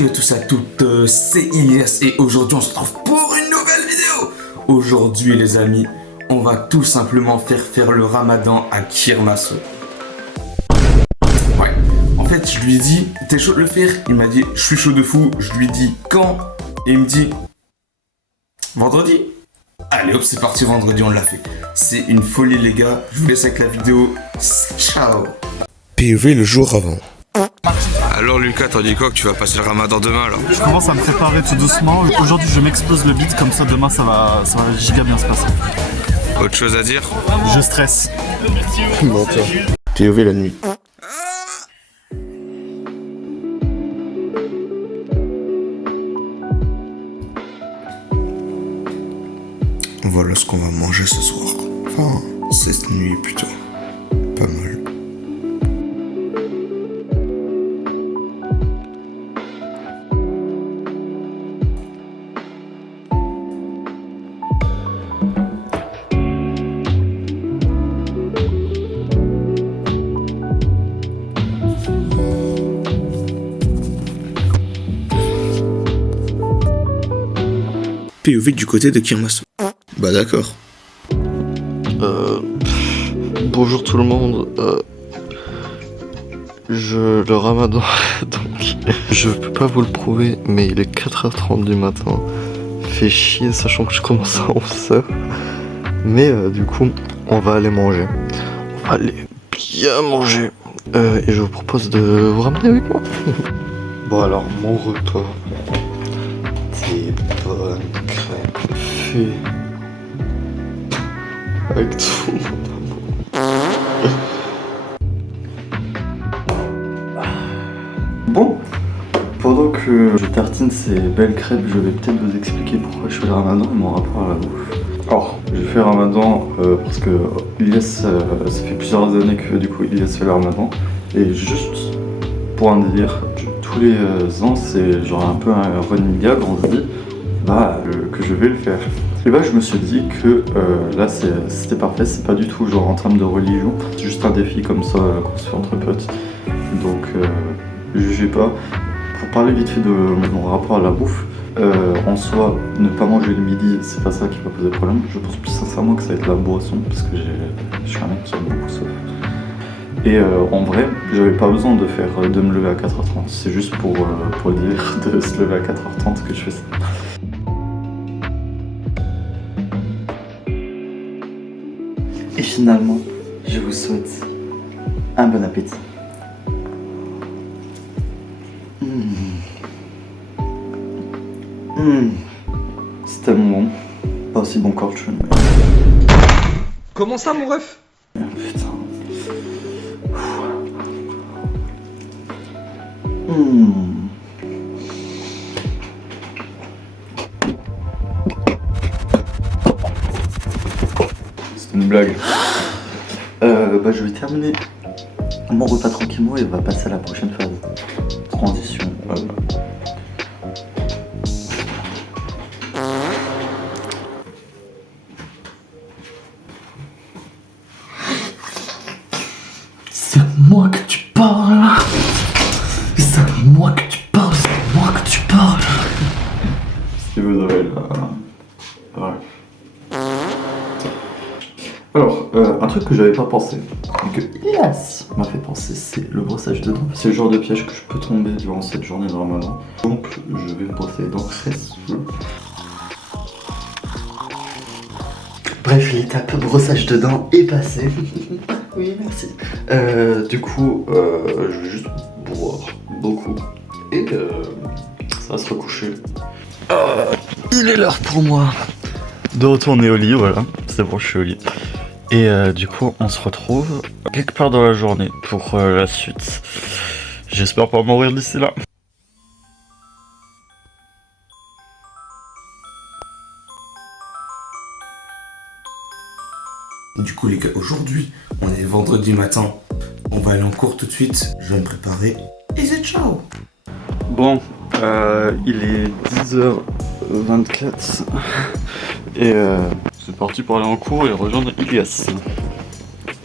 Salut à tous et à toutes, c'est Ilias et aujourd'hui on se retrouve pour une nouvelle vidéo. Aujourd'hui les amis, on va tout simplement faire le ramadan à Kirmasso. Ouais, en fait je lui ai dit, t'es chaud de le faire? Il m'a dit, je suis chaud de fou. Je lui ai dit, quand? Et il me dit, vendredi. Allez hop, c'est parti, vendredi on l'a fait. C'est une folie les gars, je vous laisse avec la vidéo. Ciao. PV le jour avant. Alors Lucas, t'en dis quoi que tu vas passer le ramadan demain alors? Je commence à me préparer tout doucement. Aujourd'hui je m'explose le beat, comme ça demain ça va giga bien se passer. Autre chose à dire? Je stresse. Bon, tiens. PV la nuit. Voilà ce qu'on va manger ce soir. Enfin, cette nuit plutôt. Pas mal. POV du côté de Kirmasso. Bah d'accord. Bonjour tout le monde. Le ramadan, donc je peux pas vous le prouver, mais il est 4h30 du matin. Fait chier, sachant que je commence à 11h. Mais du coup, on va aller manger. On va aller bien manger. Et je vous propose de vous ramener avec moi. Bon alors, mon repas. Des bonnes crêpes fait avec tout mon amour. Bon, pendant que je tartine ces belles crêpes, je vais peut-être vous expliquer pourquoi je fais le ramadan et mon rapport à la bouffe. Alors, j'ai fait le ramadan parce que Ilias, ça fait plusieurs années que du coup Ilias fait le ramadan. Et juste pour un délire, tous les ans, c'est genre un peu un running gag, on se dit que je vais le faire. Et bah je me suis dit que là c'était parfait, c'est pas du tout genre en termes de religion, c'est juste un défi comme ça qu'on se fait entre potes. Donc jugez pas. Pour parler vite fait de mon rapport à la bouffe, en soi, ne pas manger le midi, c'est pas ça qui va poser problème. Je pense plus sincèrement que ça va être la boisson, parce que je suis un mec qui aime beaucoup ça. Et en vrai, j'avais pas besoin de me lever à 4h30, c'est juste pour dire de se lever à 4h30 que je fais ça. Et finalement, je vous souhaite un bon appétit. C'est tellement bon. Pas aussi bon qu'Orchun. Comment ça mon ref? Putain. C'est une blague. Je vais terminer mon repas tranquillement et on va passer à la prochaine phase. Transition. C'est à moi que tu parles. C'est à moi que tu parles. C'est à moi que tu parles. Si vous avez là. Ouais. Alors, un truc que j'avais pas pensé, et que Ilias m'a fait penser, c'est le brossage de dents. C'est le genre de piège que je peux tomber durant cette journée de ramadan. Donc, je vais me brosser les dents très souvent. Bref, l'étape brossage de dents est passée. Oui, merci. Du coup, je vais juste boire beaucoup. Et ça va se recoucher. Il est l'heure pour moi de retourner au lit, voilà. C'est bon, je suis au lit. Et du coup, on se retrouve quelque part dans la journée pour la suite. J'espère pas mourir d'ici là. Du coup les gars, aujourd'hui, on est vendredi matin. On va aller en cours tout de suite. Je vais me préparer. Et c'est ciao. Bon, il est 10h24. Et c'est parti pour aller en cours et rejoindre Ilias.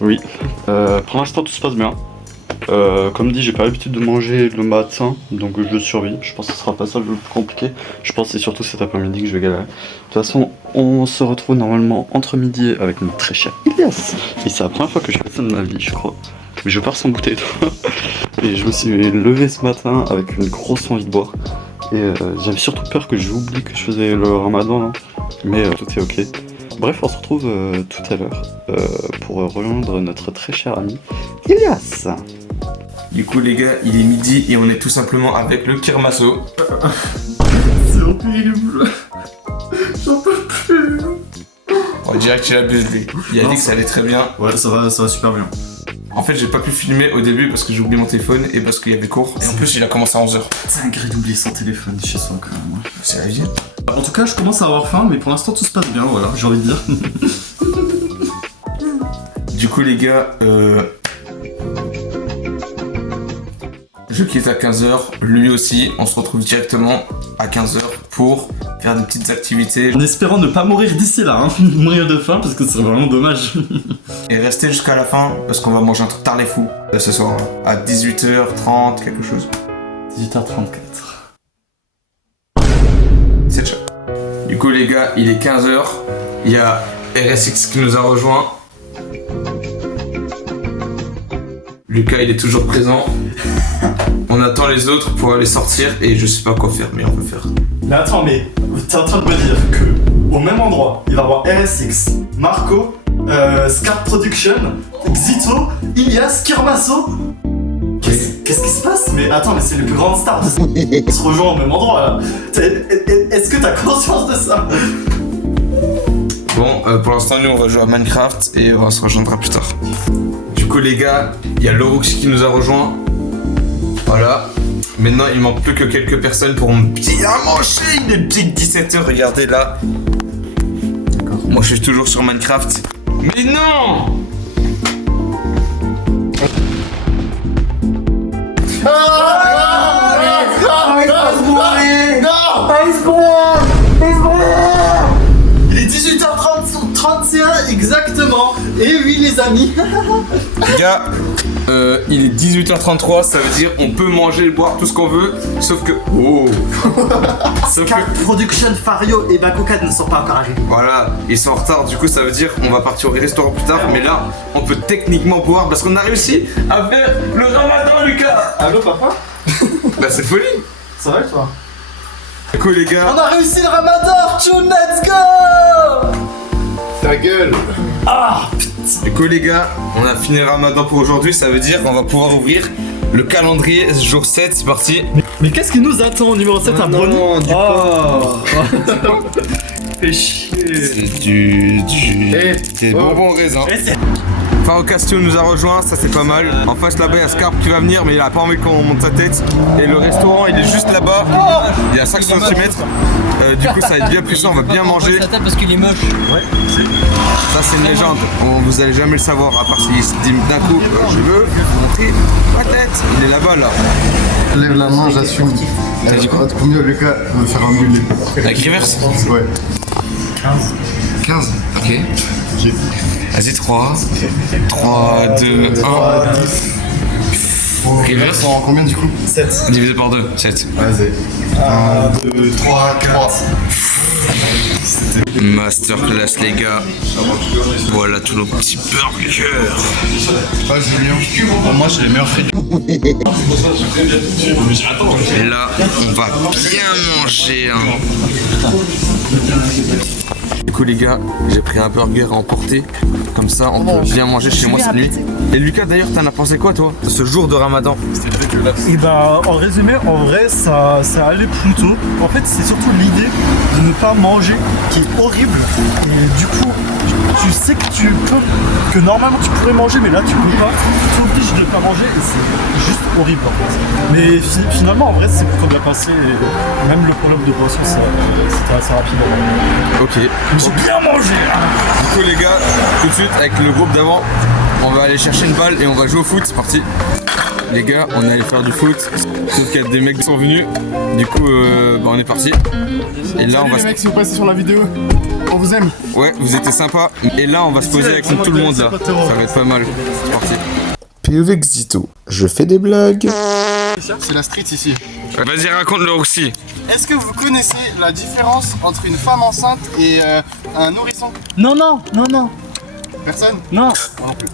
Oui. Pour l'instant, tout se passe bien. Comme dit, j'ai pas l'habitude de manger le matin, donc je survis. Je pense que ce sera pas ça le plus compliqué. Je pense que c'est surtout cet après-midi que je vais galérer. De toute façon, on se retrouve normalement entre midi avec notre très cher Ilias. Et c'est la première fois que je fais ça de ma vie, je crois. Mais je pars sans bouteille d'eau. Et je me suis levé ce matin avec une grosse envie de boire. Et j'avais surtout peur que j'oublie que je faisais le ramadan là. Mais tout est ok. Bref, on se retrouve tout à l'heure pour rejoindre notre très cher ami Ilias. Du coup les gars, il est midi et on est tout simplement avec le Kirmaso. C'est horrible. J'en peux plus. On dirait qu'il abuse lui. Il a Non, dit que ça allait très bien. Ouais, ça va super bien. En fait, j'ai pas pu filmer au début parce que j'ai oublié mon téléphone et parce qu'il y avait cours. Et en plus, il a commencé à 11h. C'est un gré d'oublier son téléphone chez soi quand même. C'est la vie. En tout cas, je commence à avoir faim, mais pour l'instant, tout se passe bien, voilà, j'ai envie de dire. Du coup, les gars, je quitte à 15h. Lui aussi, on se retrouve directement à 15h pour faire des petites activités. En espérant ne pas mourir d'ici là, hein. Mourir de faim, parce que c'est vraiment dommage. Et rester jusqu'à la fin parce qu'on va manger un truc tard les fous ce soir. À 18h30, quelque chose. 18h34. C'est déjà. Du coup, les gars, il est 15h. Il y a RSX qui nous a rejoint. Lucas, il est toujours présent. On attend les autres pour aller sortir et je sais pas quoi faire, mais on peut faire. Mais attends, mais t'es en train de me dire que au même endroit, il va y avoir RSX, Marco, Scar Production, Xito, Ilias, Kirmaso. Qu'est-ce qui se passe? Mais attends, mais c'est les plus grandes stars de ce... Ils se rejoignent au même endroit là. Est-ce que t'as conscience de ça? Bon, pour l'instant, nous on va jouer à Minecraft et on se rejoindra plus tard. Du coup, les gars, il y a Lorux qui nous a rejoint. Voilà. Maintenant, il manque plus que quelques personnes pour bien manger. Il est petit 17h, regardez là. D'accord. Moi, je suis toujours sur Minecraft. Mais non! Il est 18h31 exactement. Et oui les amis. Les gars, il est 18h33, ça veut dire on peut manger et boire tout ce qu'on veut, sauf que... Oh. Sauf Scar que... Production, Fario et Bakokat ne sont pas encore arrivés. Voilà, ils sont en retard, du coup ça veut dire on va partir au restaurant plus tard, mais là, on peut techniquement boire parce qu'on a réussi à faire le ramadan, Lucas. Allô papa? Bah c'est folie. Ça va et toi? Du coup les gars, On a réussi le ramadan, Tune, let's go! Ta gueule. du coup les gars, on a fini le ramadan pour aujourd'hui, ça veut dire qu'on va pouvoir ouvrir le calendrier jour 7, c'est parti. Mais qu'est-ce qui nous attend au numéro 7 à Brony? du Fais chier. C'est des bonbons au raisin. Faro Castio nous a rejoint, ça c'est pas mal. En face là-bas, il y a Scarp qui va venir, mais il a pas envie qu'on monte sa tête. Et le restaurant, il est juste là-bas. Il est à 5 cm. Du coup, ça va être bien puissant, on va bien manger. Sa tête parce qu'il est moche. Ça, c'est une légende. Vous allez jamais le savoir, à part s'il se dit d'un coup, je veux montrer ma tête. Il est là-bas, là. Lève la main, j'assume. T'as dit quoi? Combien Lucas veut faire un mullet? Avec reverse? Ouais. 15. Ok. Vas-y, 3. 3, 2, 1. Reverse? Combien du coup? 7. Divisé par 2, 7. Vas-y. 1, 2, 3, 4. Masterclass, les gars. Voilà tous nos petits burgers. Pas Julien. Pour moi, j'ai les meilleurs frites. Et là, on va bien manger. Hein. Du coup, les gars, j'ai pris un burger à emporter. Comme ça, on peut bien manger chez moi cette nuit. Et Lucas, d'ailleurs, t'en as pensé quoi, toi, de ce jour de Ramadan? Et bah, en résumé, en vrai, ça allait plutôt. En fait, c'est surtout l'idée de ne pas manger qui est horrible. Et du coup, tu sais que tu peux, que normalement tu pourrais manger, mais là tu peux pas. Tu t'obliges de pas manger et c'est juste horrible en fait. Mais finalement, en vrai, c'est plutôt bien passé. Et même le problème de boisson, c'était assez rapide. Ok. Mais j'ai bien mangé hein. Du coup, les gars, tout de suite, avec le groupe d'avant, on va aller chercher une balle et on va jouer au foot. C'est parti. Les gars, on est allé faire du foot. Sauf qu'il y a des mecs qui sont venus. Du coup, bah, on est parti. Et là, on va. Les mecs, si vous passez sur la vidéo, on vous aime. Ouais, vous étiez sympas. Et là, on va se poser avec tout le monde là. Ça va être pas mal. C'est parti. POV Xito, je fais des blagues. C'est la street ici. Vas-y, raconte-le aussi. Est-ce que vous connaissez la différence entre une femme enceinte et un nourrisson? Non, non, non, non, Personne? non. Moi non plus.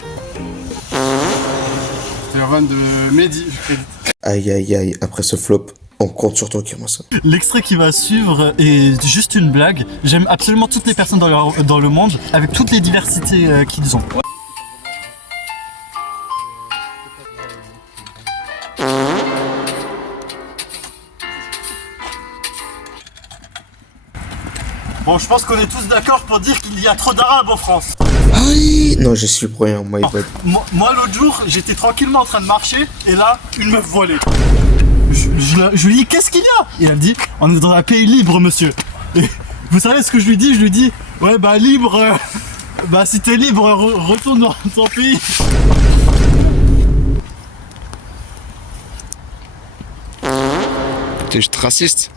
C'est la vanne de Mehdi, je crédite. Aïe aïe aïe, après ce flop, on compte sur toi Kirmasa. L'extrait qui va suivre est juste une blague. J'aime absolument toutes les personnes dans le monde, avec toutes les diversités qu'ils ont. Bon, je pense qu'on est tous d'accord pour dire qu'il y a trop d'arabes en France. Aïe. Non, je suis pour rien, my bad. Moi l'autre jour, j'étais tranquillement en train de marcher et là, une meuf volée. Je lui dis qu'est-ce qu'il y a? Et elle dit on est dans un pays libre monsieur. Et vous savez ce que je lui dis? Je lui dis ouais bah libre, bah si t'es libre retourne dans ton pays. T'es juste raciste.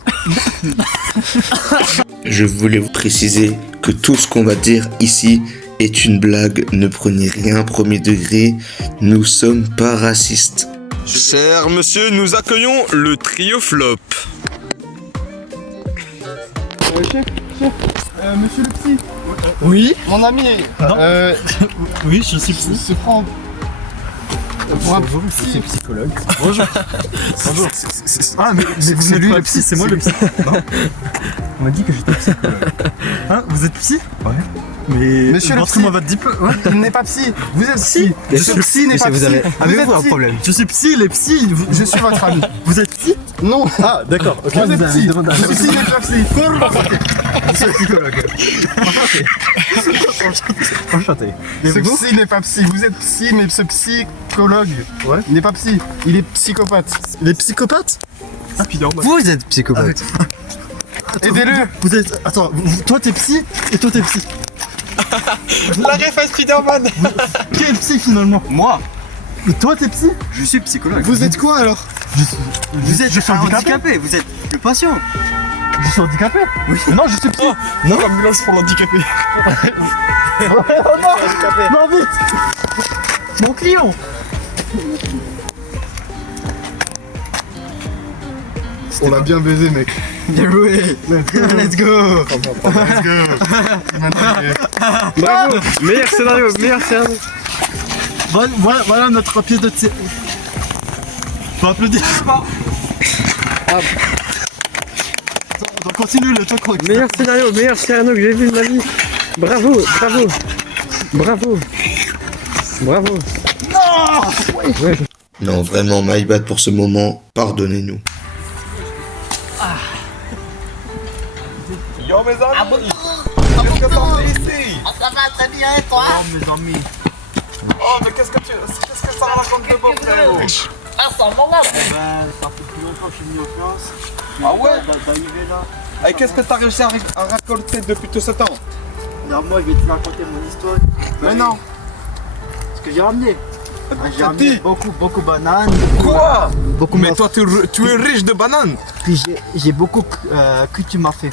Je voulais vous préciser que tout ce qu'on va dire ici est une blague. Ne prenez rien premier degré. Nous sommes pas racistes. Cher monsieur, nous accueillons le trio flop. Monsieur le psy, Oui. mon ami, Non. Oui, je suis psy. se prend pour un psy. Psychologue. Bonjour. Bonjour. Ah mais vous n'êtes pas le psy, c'est moi le psy. Non. On m'a dit que j'étais psychologue. Hein, vous êtes psy? Ouais. Mais Monsieur le montrez-moi psy. votre diplôme. Ouais. Il n'est pas psy, vous êtes psy. Ce psy n'est pas psy. Avez-vous un problème? Je suis psy, les psys. Je suis votre ami. Vous êtes psy? Non, Ah d'accord. Ok. vous êtes psy. Ce psy n'est pas psy. Je suis psychologue. Enchanté. Et Ce vous? psy n'est pas psy. Vous êtes psy, mais ce psychologue Ouais. n'est pas psy. Il est psychopathe. Les psychopathes? Vous êtes psychopathe. Aidez-le. Vous êtes. Attends, toi t'es psy et toi t'es psy. La ref à Spider-Man. Qui est le psy finalement? Moi, Et toi t'es psy? je suis psychologue. Vous êtes quoi alors? Vous êtes je suis handicapé, vous êtes le patient. Je suis handicapé? Oui. Non, je suis psy. Non, ambulance pour l'handicapé. Non, vite. Mon client. On l'a bien baisé, mec. Bien joué. Let's go. Bravo. Meilleur scénario, meilleur scénario. Voilà notre pièce de thé. Faut applaudir. On continue le temps qu'on Meilleur scénario que j'ai vu de ma vie. Bravo, bravo, bravo, bravo. Non, vraiment, my bad pour ce moment. Pardonnez-nous. Yo mes amis. Qu'est-ce que t'en fais ici? Ça va très bien et toi? mes amis. Oh mais qu'est-ce que ça raconte de beau frérot? Ah, c'est un moment. Ça fait plus longtemps que je suis venu en France. Ah ouais? D'arriver là. Et qu'est-ce que t'as réussi à raconter depuis tout ce temps? Alors moi je vais te raconter mon histoire. Mais non. Ce que j'ai ramené. J'ai T'as ramené dit? beaucoup de bananes. Quoi? Beaucoup Mais toi tu es riche de bananes. Puis j'ai beaucoup que tu m'as fait.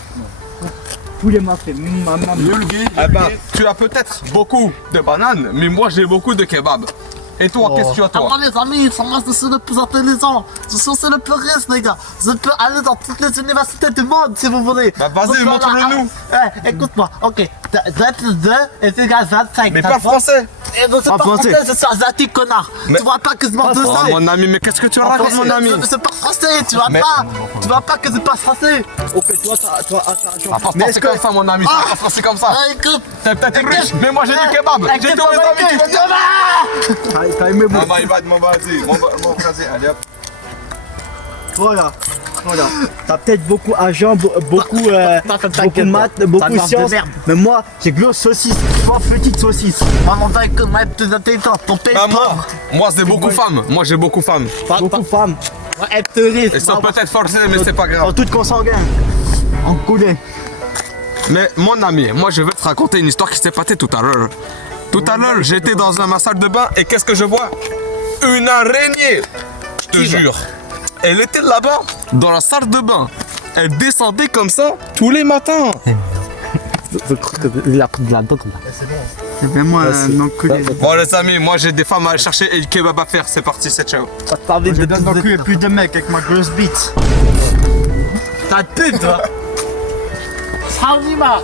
Poulet m'a fait. Maman. Eh ben, tu as peut-être beaucoup de bananes, mais moi j'ai beaucoup de kebab. Et toi, Oh. qu'est-ce que tu as Ah, toi? moi, les amis, moi, je suis le plus intelligent. Je suis aussi le plus riche, les gars. Je peux aller dans toutes les universités du monde, si vous voulez. Bah vas-y, Donc, voilà, montre-le-nous. Écoute-moi, ok. 2 plus 2 est égal à 25. Mais ça pas te va? français. Et je suis pas français, je suis asiatique, connard. Mais- Tu vois pas que je parle de Oh ça? mon ami, mais qu'est-ce que tu racontes mon ami? Je suis pas français, tu vois Mais- pas? Tu vois pas que je pas français? Ok, toi, Ça va pas se passer comme ça mon ami, ça va pas se passer comme ça. Ah, écoute. T'es peut-être riche, mais moi j'ai du kebab. J'ai tous mes amis qui vont dire. t'as aimé Ah my bad, mon vas-y, mon vas-y, allez hop. Voilà. T'as peut-être beaucoup d'argent, beaucoup de maths, beaucoup de sciences. Mais moi, j'ai que saucisse. 3 petites saucisses. Moi, mon père, que moi, plus intelligent. Ton père, Bah pauvre. moi c'est beaucoup de femmes. Moi j'ai beaucoup de femmes. Beaucoup de femmes. Moi, elle te riche. Elles sont peut-être forcées, mais c'est pas En grave. toutes consanguines. En coulée. Mais mon ami, moi je vais te raconter une histoire qui s'est passée tout à l'heure. Tout à l'heure, j'étais dans ma salle de bain et qu'est-ce que je vois? Une araignée. Je te jure. Elle était là-bas, dans la salle de bain. Elle descendait comme ça tous les matins. Je crois qu'il a pris de la dent. C'est bien moi, l'enculé. Bon les amis, moi j'ai des femmes à aller chercher et le kebab à faire, c'est parti, c'est ciao. J'ai bien d'enculé plus de mecs avec ma grosse bite. T'as de pute, toi. Saunima.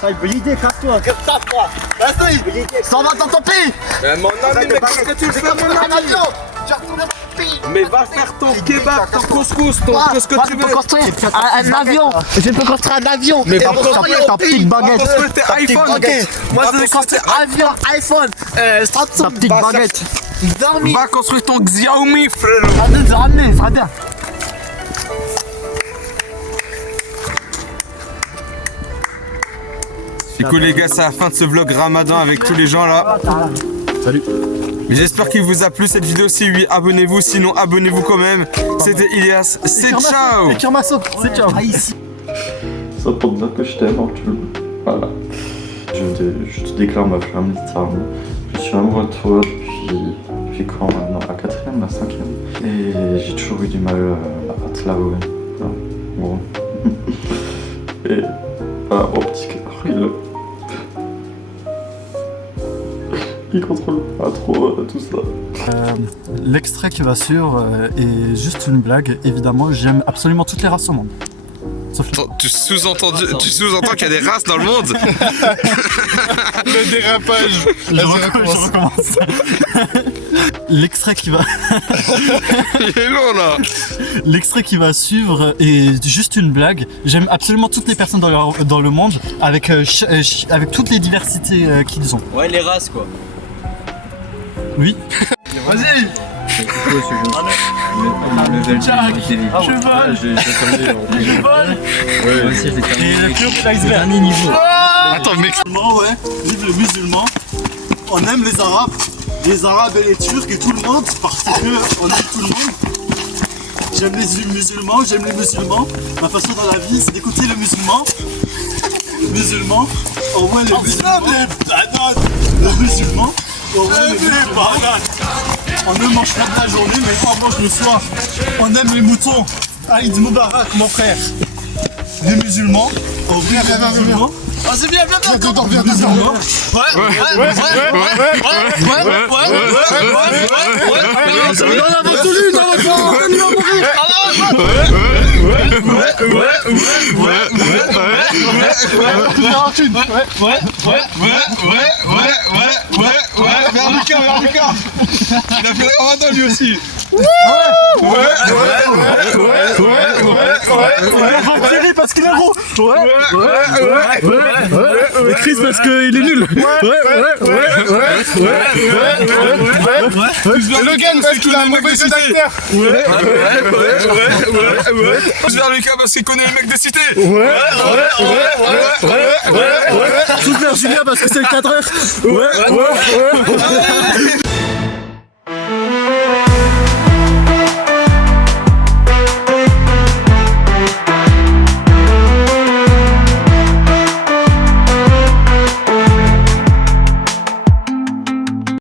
T'as blidé, casse-toi. Que ça, toi. Vas-y. S'en va dans ton pays. Mais mon ami, mais qu'est-ce que tu fais mon Un ami? avion. Tu vas retourner dans ton pays. Mais va faire ton kebab, ton couscous, ton ce que Moi, tu je veux. peux construire un avion. Je peux construire un avion. Mais Et par contre, construire ta au pays. petite Va baguette. construire tes iPhones. Ok. Moi, Va je vais construire construire avion, iPhone, Samsung. Ta petite baguette. Xiaomi. Va construire ton Xiaomi, frérot. Vas-y, je vais ramener, ça sera bien. Du coup les gars, c'est la fin de ce vlog Ramadan avec tous les gens là. Salut. J'espère qu'il vous a plu cette vidéo. Si oui, abonnez-vous. Sinon, abonnez-vous quand même. C'était Ilias. C'est ciao. Et Kirmasso, c'est ciao. Ça pour te dire que je t'aime, Arthur. Voilà. Je te déclare ma flamme, littéralement. Je suis amoureux de toi depuis quand maintenant? La 4ème, la 5ème. Et j'ai toujours eu du mal à te l'avouer. Voilà. Bon. Et voilà, mon petit cœur, il contrôle pas trop tout ça. L'extrait qui va suivre est juste une blague. Évidemment, j'aime absolument toutes les races au monde. Sauf les... Tu sous-entends qu'il y a des races dans le monde? Le dérapage. Je recommence. L'extrait qui va... Il est long là. L'extrait qui va suivre est juste une blague. J'aime absolument toutes les personnes dans le monde avec toutes les diversités qu'ils ont. Ouais, les races, quoi. Oui. Vas-y. Et le club de l'iceberg. Dernier niveau. Attends, mec. Ouais, vive le musulman. On aime les Arabes et les Turcs et tout le monde parce que on aime tout le monde. J'aime les musulmans, j'aime les musulmans. Ma façon dans la vie, c'est d'écouter les musulmans. Musulmans, on voit les musulmans. Les musulmans, on voit les musulmans. On ne mange pas de la journée, mais on mange le soir. On aime les moutons. Aïd Moubarak, mon frère. Les musulmans, on voit les musulmans. Vas-y, viens, Les musulmans. Vers Lucas. Il a fait le Ramadan lui aussi. On va tirer parce qu'il est gros. Et Chris parce qu'il est nul. Et Logan parce qu'il a un mauvais jeu d'acteur. Pousse vers Lucas parce qu'il connaît le mec des cités. Tous vers Julien parce que c'est le cadreur.